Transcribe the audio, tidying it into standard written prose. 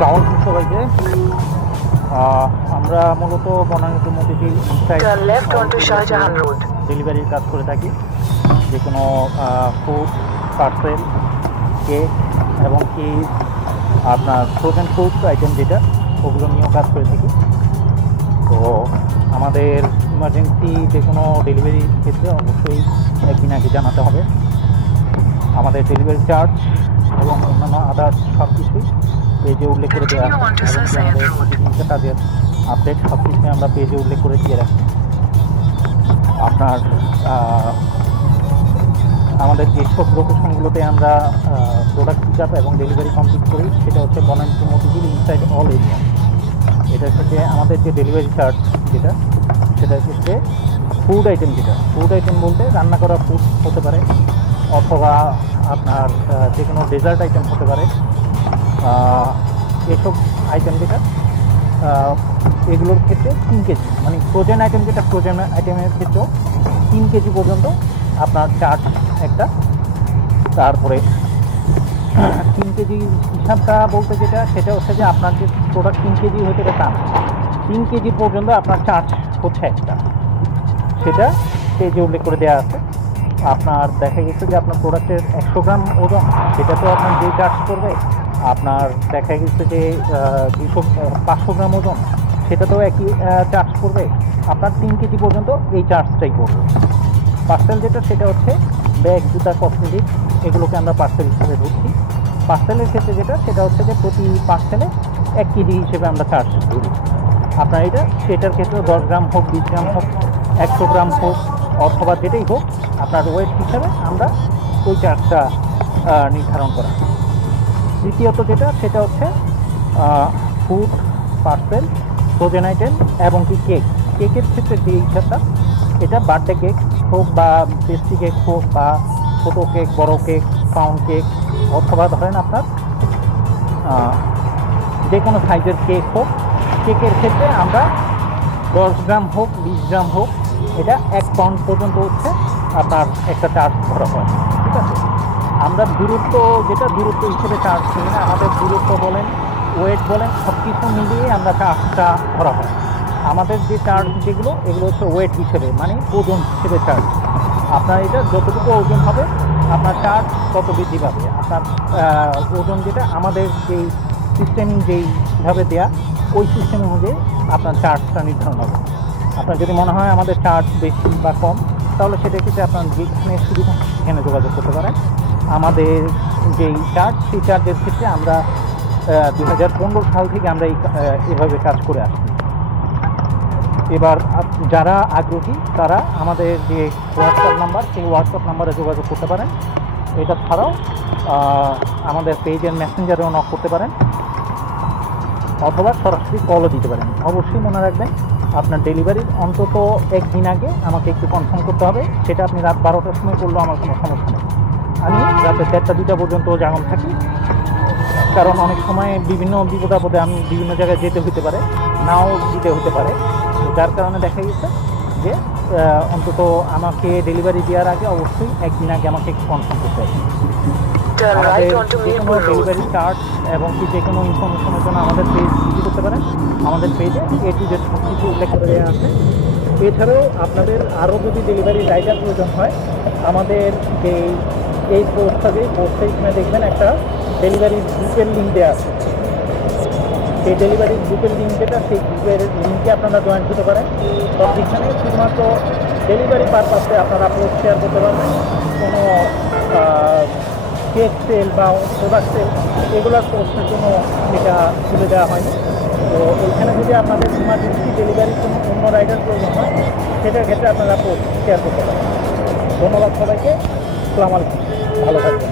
আসসালামু আলাইকুম সবাইকে। আমরা মূলত বনানীতে মতিঝিল ডেলিভারির কাজ করে থাকি। যে কোনো ফুড পার্সেল, কেক এবং কি আপনার ফ্রোজেন ফুড আইটেম যেটা, ওগুলো নিয়েও কাজ করে থাকি। তো আমাদের ইমার্জেন্সি যে কোনো ডেলিভারির ক্ষেত্রে অবশ্যই একদিন আগে জানাতে হবে। আমাদের ডেলিভারি চার্জ এবং অন্যান্য আদার্স সব কিছুই পেজে উল্লেখ করে দেওয়া আছে, এবং আমাদের প্রতিদিনকার কাজের আপডেট সব কিছুই আমরা পেজে উল্লেখ করে দিয়ে রাখি। আপনার আমাদের যেসব লোকেশনগুলোতে আমরা প্রোডাক্ট পিক আপ এবং ডেলিভারি কমপ্লিট করি সেটা হচ্ছে Banani to Motijheel inside all area. এটার ক্ষেত্রে আমাদের যে ডেলিভারি চার্জ যেটা, সেটার ক্ষেত্রে ফুড আইটেম যেটা, ফুড আইটেম বলতে রান্না করা ফুড হতে পারে, অথবা আপনার যে কোনো ডেজার্ট আইটেম হতে পারে। এসব আইটেম যেটা, এগুলোর ক্ষেত্রে 3 কেজি, মানে ফ্রোজেন আইটেম যেটা, ফ্রোজেন আইটেমের ক্ষেত্রেও 3 কেজি পর্যন্ত আপনার চার্জ একটা। তারপরে 3 কেজি হিসাবটা বলতে যেটা, সেটা হচ্ছে যে আপনার যে প্রোডাক্ট 3 কেজি হতে পারে তা না, 3 কেজি পর্যন্ত আপনার চার্জ হচ্ছে একটা, সেটা পেজে উল্লেখ করে দেওয়া আছে। আপনার দেখা গেছে যে আপনার প্রোডাক্টের 100 গ্রাম ওজন, সেটা তো আপনার যে চার্জ করবে। আপনার দেখা গেছে যে 500 গ্রাম ওজন, সেটা তো একই চার্জ করবে। আপনার 3 কেজি পর্যন্ত এই চার্জটাই করবে। পার্সেল যেটা, সেটা হচ্ছে ব্যাগ, জুতা, কসমেটিক, এগুলোকে আমরা পার্সেল হিসেবে ধরছি। পার্সেলের ক্ষেত্রে যেটা, সেটা হচ্ছে যে প্রতি পার্সেলে 1 কেজি হিসেবে আমরা চার্জ ধরি। আপনার এটা সেটার ক্ষেত্রে 10 গ্রাম হোক, 20 গ্রাম হোক, 100 গ্রাম হোক, অথবা যেটাই হোক, আপনার ওয়েট হিসাবে আমরা ওই চার্জটা নির্ধারণ করা। দ্বিতীয়ত যেটা, সেটা হচ্ছে ফুড পার্সেল, ফ্রোজেন আইটেম এবং কি কেক। কেকের ক্ষেত্রে যে হিসাবটা, এটা বার্থডে কেক হোক বা পেস্ট্রি কেক হোক, বা ছোটো কেক, বড় কেক, পাউন্ড কেক, অথবা ধরেন আপনার যে কোনো সাইজের কেক হোক, কেকের ক্ষেত্রে আমরা 10 গ্রাম হোক, 20 গ্রাম হোক, এটা 1 পাউন্ড পর্যন্ত হচ্ছে আপনার একটা চার্জ ধরা হয়। ঠিক আছে, আমরা দূরত্ব যেটা, দূরত্ব হিসেবে চার্জ করি না। আমাদের দূরত্ব বলেন, ওয়েট বলেন, সব কিছু মিলিয়ে আমরা চার্জটা ধরা হয়। আমাদের যে চার্জ যেগুলো, এগুলো হচ্ছে ওয়েট হিসেবে, মানে ওজন হিসেবে চার্জ। আপনার এটা যতটুকু ওজন হবে, আপনার চার্জ তত বৃদ্ধি পাবে। আপনার ওজন যেটা, আমাদের যেই সিস্টেম যেইভাবে দেয়া, ওই সিস্টেম অনুযায়ী আপনার চার্জটা নির্ধারণ হবে। আপনার যদি মনে হয় আমাদের চার্জ বেশি বা কম, তাহলে সেটা ক্ষেত্রে আপনার যেখানে সুবিধা সেখানে যোগাযোগ করতে পারেন। আমাদের যেই চার্জ, সেই চার্জের ক্ষেত্রে আমরা 2015 সাল থেকে আমরা এভাবে কাজ করে আসছি। এবার যারা আগ্রহী, তারা আমাদের যে হোয়াটসঅ্যাপ নাম্বার, সেই হোয়াটসঅ্যাপ নাম্বারে যোগাযোগ করতে পারেন। এটা ছাড়াও আমাদের পেজের মেসেঞ্জারেও নক করতে পারেন, অথবা সরাসরি কলও দিতে পারেন। অবশ্যই মনে রাখবেন, আপনার ডেলিভারির অন্তত 1 দিন আগে আমাকে একটু কনফার্ম করতে হবে। সেটা আপনি রাত 12টার সময় করলেও আমার কোনো সমস্যা নেই। আমি রাতে 1টা-2টা পর্যন্ত জাগন থাকি, কারণ অনেক সময় বিভিন্ন বিপদ আপদে আমি বিভিন্ন জায়গায় যেতে হতে পারে, নাও দিতে হতে পারে। যার কারণে দেখা গেছে যে অন্তত আমাকে ডেলিভারি দেওয়ার আগে অবশ্যই 1 দিন আগে আমাকে একটু কনফার্ম করতে হবে। যে কোনো ডেলিভারি চার্জ এবং কি যে কোনো ইনফরমেশনের জন্য আমাদের পেজ ভিজিট করতে পারেন। আমাদের পেজে A to Z সব কিছু উল্লেখ করে দেওয়া আছে। এছাড়াও আপনাদের আরও যদি ডেলিভারি রাইডার প্রয়োজন হয়, আমাদের যে এই পোস্টটা, যে পোস্টটা এখানে দেখবেন একটা ডেলিভারি গ্রুপের লিঙ্ক দেওয়া আছে। সেই ডেলিভারি গ্রুপের লিঙ্ক যেটা, সেই গ্রুপের লিঙ্কে আপনারা জয়েন হতে পারেন। তো এখানে শুধুমাত্র ডেলিভারি পারপাসে আপনারা পোস্ট শেয়ার করতে পারবেন। কোনো কেক সেল বা প্রোডাক্ট সেল, এগুলোর পোস্টের জন্য এটা তুলে দেওয়া হয়নি। তো এইখানে যদি আপনাদের ইমার্জেন্সি ডেলিভারির জন্য অন্য রাইডার প্রয়োজন হয়, সেটার ক্ষেত্রে আপনারা পোস্ট শেয়ার করতে পারেন। ধন্যবাদ সবাইকে। আসসালামু আলাইকুম, ভালো থাকবেন।